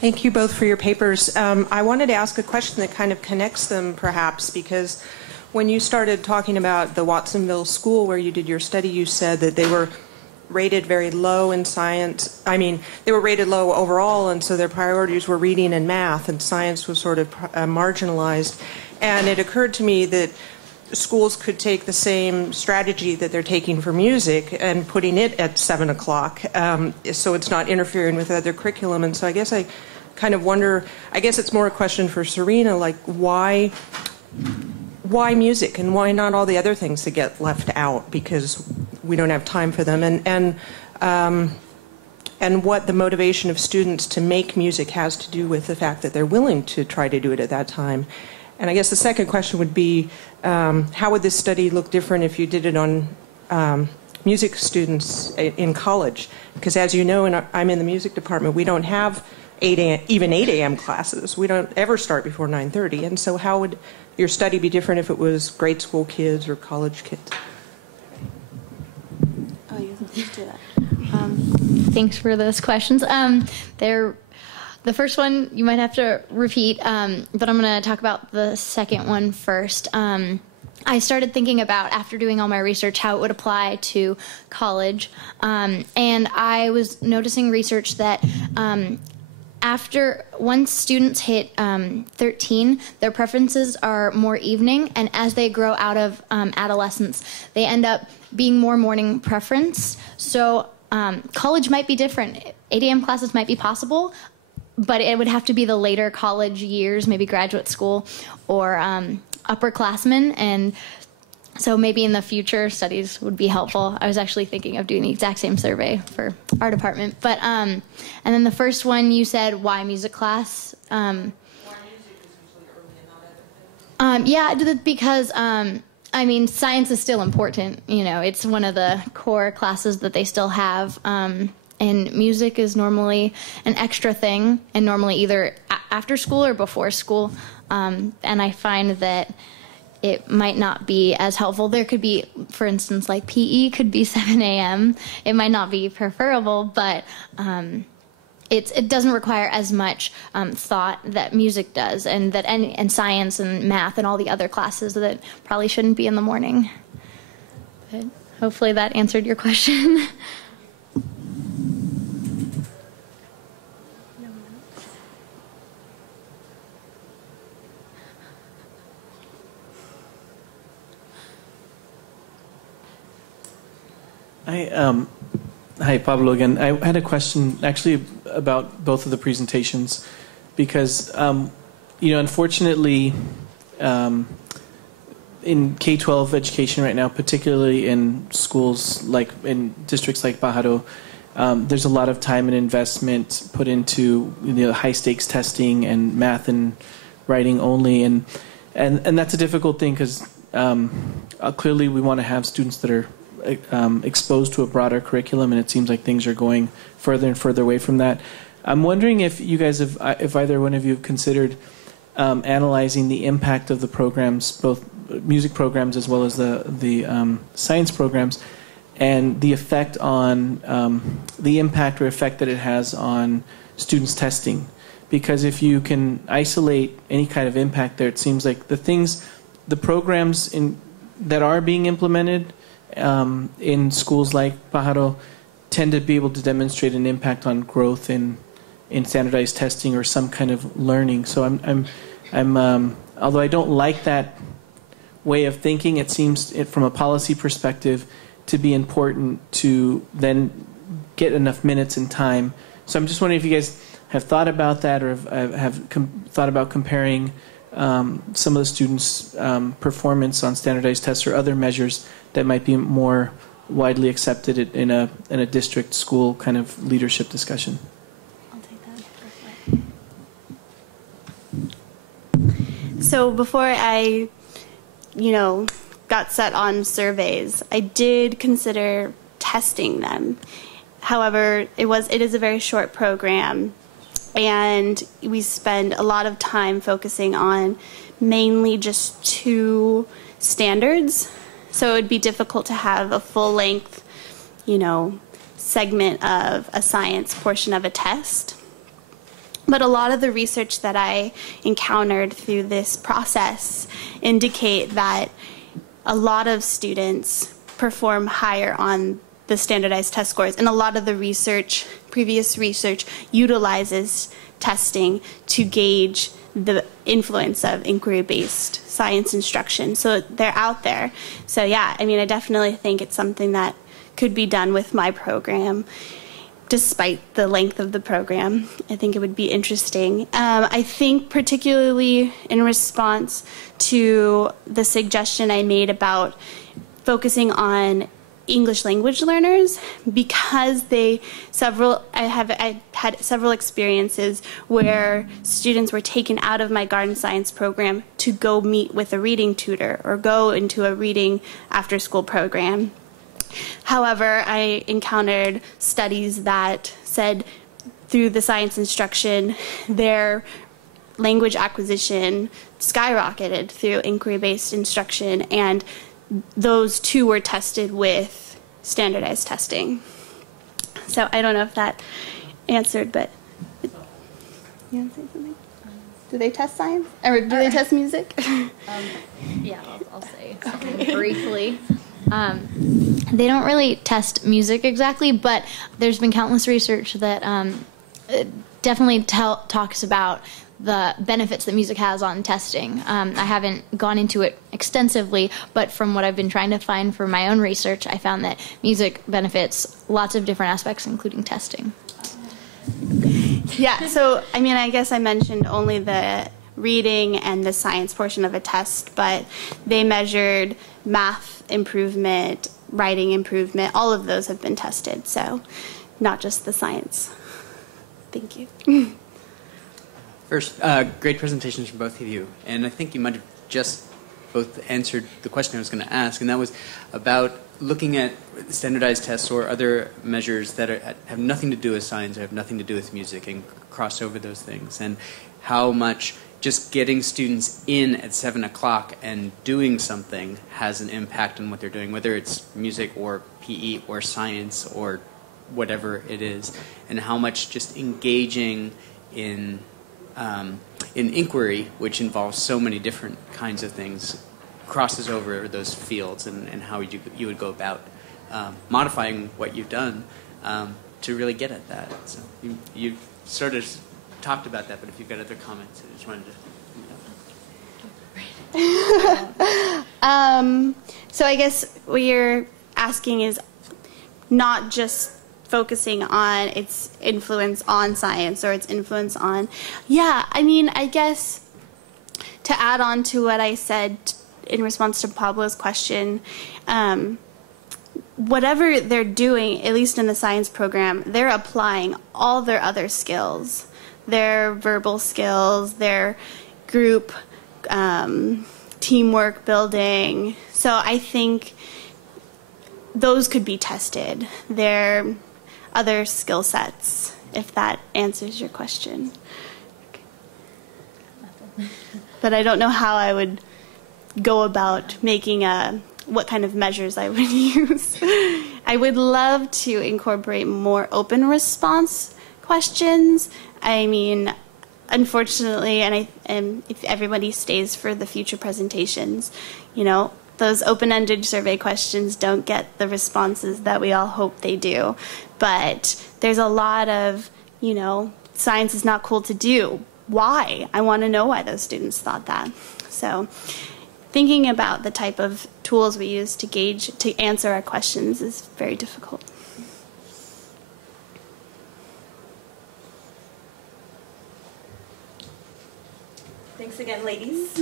Thank you both for your papers. I wanted to ask a question that kind of connects them, perhaps, because when you started talking about the Watsonville school where you did your study, you said that they were rated very low in science. I mean, they were rated low overall, and so their priorities were reading and math, and science was sort of marginalized. And it occurred to me that schools could take the same strategy that they're taking for music and putting it at 7 o'clock, so it's not interfering with other curriculum. And so I guess I kind of wonder, I guess it's more a question for Serena, like why music and why not all the other things that get left out because we don't have time for them, and what the motivation of students to make music has to do with the fact that they're willing to try to do it at that time. And I guess the second question would be, how would this study look different if you did it on music students in college? Because as you know, and I'm in the music department, we don't have even 8 a.m. classes. We don't ever start before 9:30. And so how would your study be different if it was grade school kids or college kids? Oh, you can do that. Thanks for those questions. The first one you might have to repeat, but I'm going to talk about the second one first. I started thinking about, after doing all my research, how it would apply to college. And I was noticing research that once students hit 13, their preferences are more evening, and as they grow out of adolescence, they end up being more morning preference. So college might be different. 8 a.m. classes might be possible, but it would have to be the later college years, maybe graduate school or upperclassmen, and so maybe in the future studies would be helpful. I was actually thinking of doing the exact same survey for our department. But and then the first one you said, why music class? Why music is usually early and not other things? Yeah, because I mean, science is still important. You know, it's one of the core classes that they still have. And music is normally an extra thing, and normally either after school or before school. And I find that it might not be as helpful. There could be, for instance, like PE could be 7 a.m. It might not be preferable, but it doesn't require as much thought that music does, and that and science and math and all the other classes that probably shouldn't be in the morning. But hopefully that answered your question. Hi, Pablo again. I had a question actually about both of the presentations because, unfortunately, in K-12 education right now, particularly in schools like in districts like Pajaro, there's a lot of time and investment put into high-stakes testing and math and writing only, and that's a difficult thing because clearly we want to have students that are exposed to a broader curriculum, and it seems like things are going further and further away from that. I'm wondering if you guys have, if either one of you have considered analyzing the impact of the programs, both music programs as well as the science programs, and the effect on the impact or effect that it has on students' testing. Because if you can isolate any kind of impact there, it seems like the programs that are being implemented in schools like Pajaro tend to be able to demonstrate an impact on growth in standardized testing or some kind of learning. So I'm although I don't like that way of thinking, it seems from a policy perspective to be important to then get enough minutes and time. So I'm just wondering if you guys have thought about that, or have thought about comparing some of the students' performance on standardized tests or other measures that might be more widely accepted in a district school kind of leadership discussion. I'll take that. So before I, got set on surveys, I did consider testing them. However, it is a very short program, and we spend a lot of time focusing on mainly just 2 standards. So it would be difficult to have a full-length, segment of a science portion of a test. But a lot of the research that I encountered through this process indicate that a lot of students perform higher on the standardized test scores, and a lot of the research, previous research, utilizes testing to gauge the influence of inquiry-based science instruction. So they're out there. So yeah, I mean, I definitely think it's something that could be done with my program, despite the length of the program. I think it would be interesting. I think particularly in response to the suggestion I made about focusing on English language learners, because I had several experiences where students were taken out of my garden science program to go meet with a reading tutor or go into a reading after school program. However, I encountered studies that said through the science instruction, their language acquisition skyrocketed through inquiry-based instruction, and those two were tested with standardized testing. So I don't know if that answered, but you want to say something? Do they test science? Or do they test music? Yeah, I'll say something briefly. They don't really test music exactly, but there's been countless research that definitely talks about the benefits that music has on testing. I haven't gone into it extensively, but from what I've been trying to find for my own research, I found that music benefits lots of different aspects, including testing. Yeah, so I mean, I guess I mentioned only the reading and the science portion of a test, but they measured math improvement, writing improvement, all of those have been tested, so not just the science. Thank you. First, great presentations from both of you, and I think you might have just both answered the question I was going to ask, and that was about looking at standardized tests or other measures that have nothing to do with science or have nothing to do with music, and cross over those things, and how much just getting students in at 7 o'clock and doing something has an impact on what they're doing, whether it's music or PE or science or whatever it is, and how much just engaging in inquiry, which involves so many different kinds of things, crosses over those fields, and how you would go about modifying what you've done to really get at that. So you sort of talked about that, but if you've got other comments, I just wanted to. So I guess what you're asking is not just focusing on its influence on science or its influence on, yeah, I mean, I guess to add on to what I said in response to Pablo's question, whatever they're doing, at least in the science program, they're applying all their other skills, their verbal skills, their group teamwork building. So I think those could be tested. Their other skill sets, if that answers your question. But I don't know how I would go about making what kind of measures I would use. I would love to incorporate more open response questions. I mean, unfortunately, and if everybody stays for the future presentations, you know, those open-ended survey questions don't get the responses that we all hope they do. But there's a lot of, you know, science is not cool to do. Why? I want to know why those students thought that. So thinking about the type of tools we use to answer our questions is very difficult. Thanks again, ladies.